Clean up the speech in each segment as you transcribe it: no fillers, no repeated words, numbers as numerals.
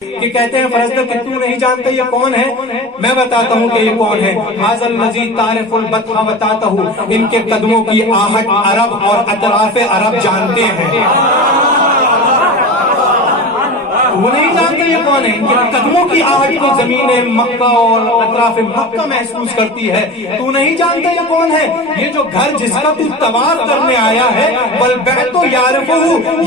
کہ کہتے ہیں فرزدہ کہ تو نہیں جانتا یہ کون ہے؟ میں بتاتا ہوں کہ یہ کون ہے. ھذا الذی تعرف البطح وتاتہ، ان کے قدموں کی آہٹ عرب اور اطراف عرب جانتے ہیں. وہ نہیں جانتے یہ کون ہے. ان کے قدموں کی آہٹ کو زمین مکہ اور اطراف مکہ محسوس کرتی ہے. تو نہیں جانتا یہ کون ہے؟ یہ جو گھر جس کا تو طواف کرنے آیا ہے، والبیت یعرفہ،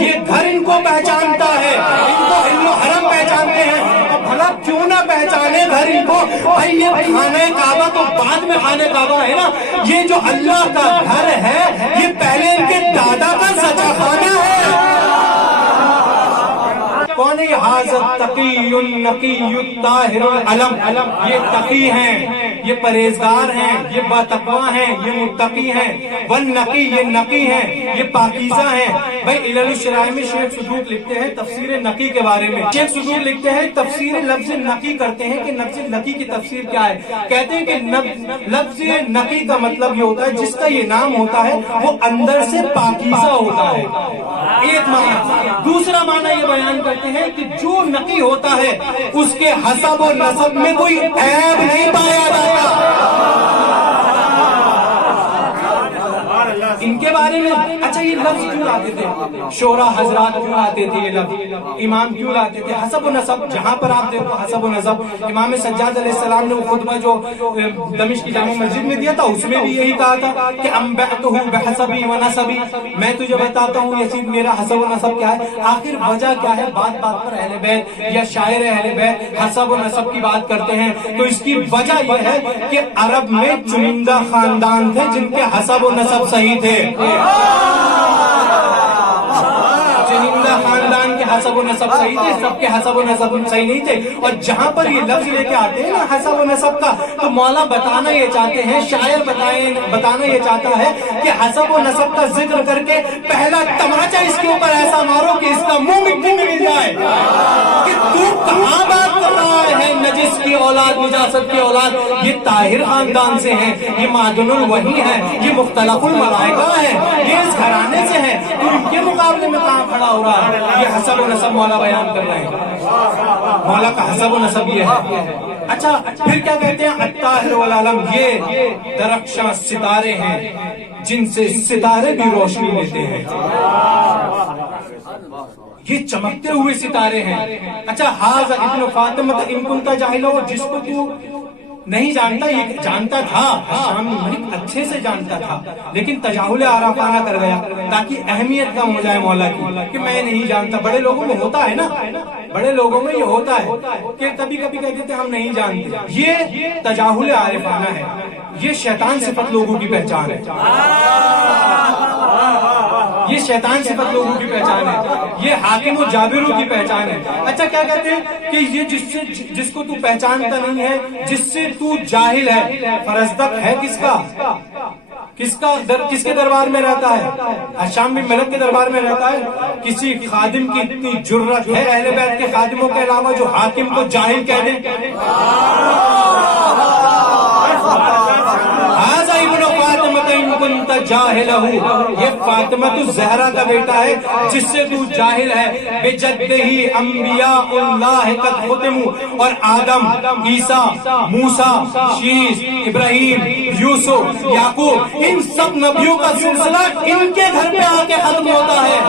یہ گھر ان کو پہچانتا ہے. ان کو علم و حرم پہچانتے ہیں. اور بھلا کیوں نہ پہچانے گھر ان کو؟ بھائی یہ خانہ کعبہ تو بعد میں خانہ کعبہ ہے نا. یہ جو اللہ کا گھر ہے یہ پہلے ان کے دادا کا سچا خانہ ہے. کون ہے یہ؟ ھذا التقی النقی الطاہر العلم. یہ تقی ہیں، یہ پرہیزگار ہیں، یہ باتقوا ہیں، یہ متقی ہیں. والنقی، یہ نقی ہیں، یہ پاکیزہ ہیں. بھائی علل الشرائع میں شیخ صدوق لکھتے ہیں تفسیر نقی کے بارے میں. شیخ صدوق لکھتے ہیں تفسیر لفظ نقی کرتے ہیں کہ لفظ نقی کی تفسیر کیا ہے. کہتے ہیں کہ لفظ نقی کا مطلب یہ ہوتا ہے جس کا یہ نام ہوتا ہے وہ اندر سے پاکیزہ ہوتا ہے. ایک معنی. دوسرا معنی یہ بیان کرتے ہیں کہ جو نقی ہوتا ہے اس کے حسب و نسب میں کوئی عیب نہیں پایا جاتا. ان کے بارے میں اچھا یہ لفظ کیوں لاتے تھے؟ شورا حضرات کیوں لاتے تھے یہ لفظ؟ امام کیوں لاتے تھے؟ حسب و نسب. جہاں پر آپ دیکھو حسب و نسب، امام سجاد علیہ السلام نے وہ خطبہ جو دمشق کی جامع مسجد میں دیا تھا اس میں بھی یہی کہا تھا کہ انبأتہ بحسبی و نسبی، میں تجھے بتاتا ہوں یزید میرا حسب و نسب کیا ہے. آخر وجہ کیا ہے؟ بات بات پر اہل بیت یا شاعر اہل بیت حسب و نسب کی بات کرتے ہیں تو اس کی وجہ یہ ہے کہ عرب میں چنندہ خاندان تھے جن کے حسب و نسب صحیح تھے. چنندہ خاندان کے حسب و نسب صحیح تھے، سب کے حسب و نسب صحیح نہیں تھے. اور جہاں پر یہ لفظ لے کے آتے ہیں نا حسب و نسب کا، تو مولا بتانا یہ چاہتے ہیں، شاعر بتانا یہ چاہتا ہے کہ حسب و نسب کا ذکر کر کے پہلا تماچا اس کے اوپر ایسا مارو کہ اس کا منہ مٹی میں مل جائے کہ تو کہاں بات کر رہا ہے. نجس کی اولاد، نجاست کی اولاد یہ طاہر خاندان سے ہیں، یہ معدن الوحی ہیں، یہ مختلف الملائکہ ہیں، یہ اس گھرانے سے ہیں. تو ان کے مقابلے میں کہاں کھڑا ہو رہا ہے؟ یہ حسب و نسب مولا بیان کر رہے ہیں. مولا کا حسب و نسب یہ ہے. اچھا پھر کیا کہتے ہیں؟ الطاہر والعلم، یہ درخشاں ستارے ہیں جن سے ستارے بھی روشنی لیتے ہیں. یہ چمکتے ہوئے ستارے ہیں. اچھا ھذا ابن فاطمہ ان کنت جاہلا، جس کو تو نہیں جانتا یہ جانتا تھا، شام ملک اچھے سے جانتا تھا لیکن تجاہل عارفانہ کر گیا تاکہ اہمیت کم ہو جائے مولا کی کہ میں نہیں جانتا. بڑے لوگوں میں ہوتا ہے نا، بڑے لوگوں میں یہ ہوتا ہے کہ کبھی کبھی کہتے تھے ہم نہیں جانتے. یہ تجاہل عارفانہ ہے، یہ شیطان صفت لوگوں کی پہچان ہے. یہ شیطان صفت لوگوں کی پہچان ہے، یہ حاکم و جابروں کی پہچان ہے. اچھا کیا کہتے ہیں کہ یہ جس کو تو پہچانتا نہیں ہے، جس سے تو جاہل ہے. فرزدق ہے کس کا؟ کس کے دربار میں رہتا ہے؟ شام بن ملک کے دربار میں رہتا ہے. کسی خادم کی اتنی جرت ہے اہل بیت کے خادموں کے علاوہ جو حاکم کو جاہل کہہ دیں؟ جاہلہ، یہ فاطمہ الزہرا کا بیٹا ہے جس سے تو جاہل ہے. بجدہ انبیاء اللہ قد ختموا، اور آدم، عیسیٰ، موسیٰ، شیش، ابراہیم، یوسف، یعقوب، ان سب نبیوں کا سلسلہ ان کے گھر پہ آ کے ختم ہوتا ہے.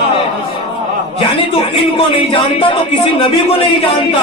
یعنی تو ان کو نہیں جانتا تو کسی نبی کو نہیں جانتا.